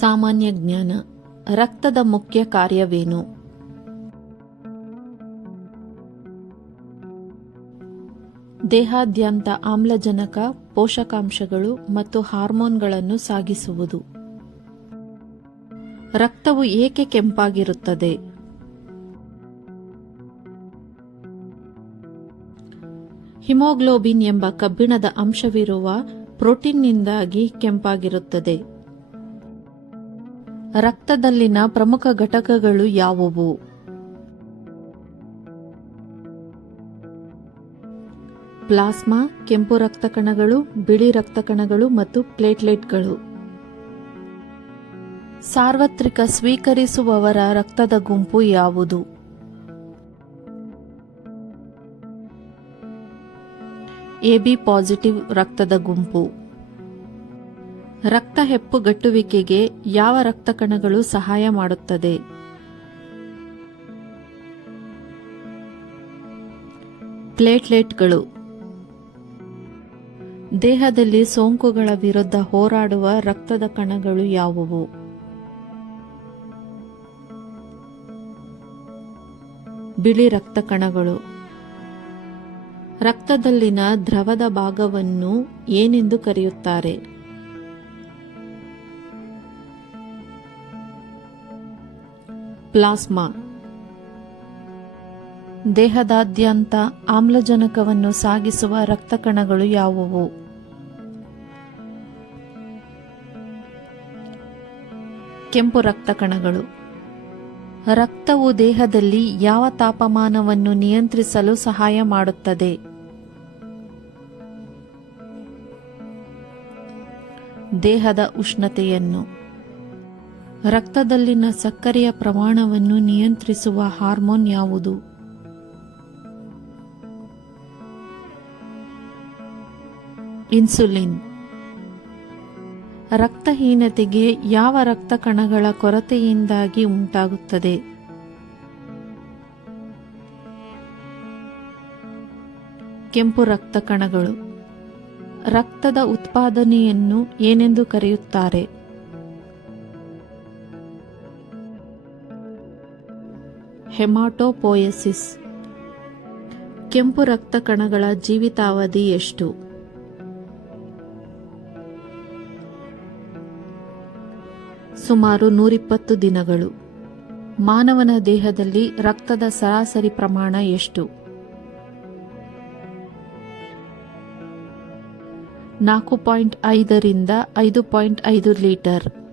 ಸಾಮಾನ್ಯ ಜ್ಞಾನ, ರಕ್ತದ ಮುಖ್ಯ ಕಾರ್ಯವೇನು? ದೇಹಾದ್ಯಂತ ಆಮ್ಲಜನಕ, ಪೋಷಕಾಂಶಗಳು ಮತ್ತು ಹಾರ್ಮೋನ್ಗಳನ್ನು ಸಾಗಿಸುವುದು. ರಕ್ತವು ಏಕೆ ಕೆಂಪಾಗಿರುತ್ತದೆ? ಹಿಮೋಗ್ಲೋಬಿನ್ ಎಂಬ ಕಬ್ಬಿಣದ ಅಂಶವಿರುವ ಪ್ರೋಟೀನ್ನಿಂದಾಗಿ ಕೆಂಪಾಗಿರುತ್ತದೆ. ರಕ್ತದಲ್ಲಿನ ಪ್ರಮುಖ ಘಟಕಗಳು ಯಾವುವು? ಪ್ಲಾಸ್ಮಾ, ಕೆಂಪು ರಕ್ತ ಕಣಗಳು ಬಿಳಿ ರಕ್ತ ಕಣಗಳು ಮತ್ತು ಪ್ಲೇಟ್ಲೆಟ್ಗಳು. ಸಾರ್ವತ್ರಿಕ ಸ್ವೀಕರಿಸುವವರ ರಕ್ತದ ಗುಂಪು ಯಾವುದು? ಎಬಿ ಪಾಸಿಟಿವ್ ರಕ್ತದ ಗುಂಪು. ರಕ್ತ ಹೆಪ್ಪುಗಟ್ಟುವಿಕೆಗೆ ಯಾವ ರಕ್ತ ಕಣಗಳು ಸಹಾಯ ಮಾಡುತ್ತದೆ? ಪ್ಲೇಟ್ಲೆಟ್ಗಳು. ದೇಹದಲ್ಲಿ ಸೋಂಕುಗಳ ವಿರುದ್ಧ ಹೋರಾಡುವ ರಕ್ತದ ಕಣಗಳು ಯಾವುವು? ಬಿಳಿ ರಕ್ತ ಕಣಗಳು. ರಕ್ತದಲ್ಲಿನ ದ್ರವದ ಭಾಗವನ್ನು ಏನೆಂದು ಕರೆಯುತ್ತಾರೆ? ಪ್ಲಾಸ್ಮಾ. ದೇಹದಾದ್ಯಂತ ಆಮ್ಲಜನಕವನ್ನು ಸಾಗಿಸುವ ರಕ್ತ ಕಣಗಳು ಯಾವುವು? ಕೆಂಪು ರಕ್ತ ಕಣಗಳು ರಕ್ತವು ದೇಹದಲ್ಲಿ ಯಾವ ತಾಪಮಾನವನ್ನು ನಿಯಂತ್ರಿಸಲು ಸಹಾಯ ಮಾಡುತ್ತದೆ? ದೇಹದ ಉಷ್ಣತೆಯನ್ನು. ರಕ್ತದಲ್ಲಿನ ಸಕ್ಕರೆಯ ಪ್ರಮಾಣವನ್ನು ನಿಯಂತ್ರಿಸುವ ಹಾರ್ಮೋನ್ ಯಾವುದು? ಇನ್ಸುಲಿನ್. ರಕ್ತಹೀನತೆಗೆ ಯಾವ ರಕ್ತ ಕಣಗಳ ಕೊರತೆಯಿಂದಾಗಿ ಉಂಟಾಗುತ್ತದೆ? ಕೆಂಪು ರಕ್ತ ಕಣಗಳು ರಕ್ತದ ಉತ್ಪಾದನೆಯನ್ನು ಏನೆಂದು ಕರೆಯುತ್ತಾರೆ? ಹೆಮಾಟೋಪೋಯಸಿಸ್. ಕೆಂಪು ರಕ್ತ ಕಣಗಳ ಜೀವಿತಾವಧಿ ಎಷ್ಟು? ಸುಮಾರು ನೂರಿಪ್ಪತ್ತು ದಿನಗಳು. ಮಾನವನ ದೇಹದಲ್ಲಿ ರಕ್ತದ ಸರಾಸರಿ ಪ್ರಮಾಣ ಎಷ್ಟು? ನಾಲ್ಕು ಪಾಯಿಂಟ್ ಐದರಿಂದ ಐದು ಪಾಯಿಂಟ್ ಐದು ಲೀಟರ್.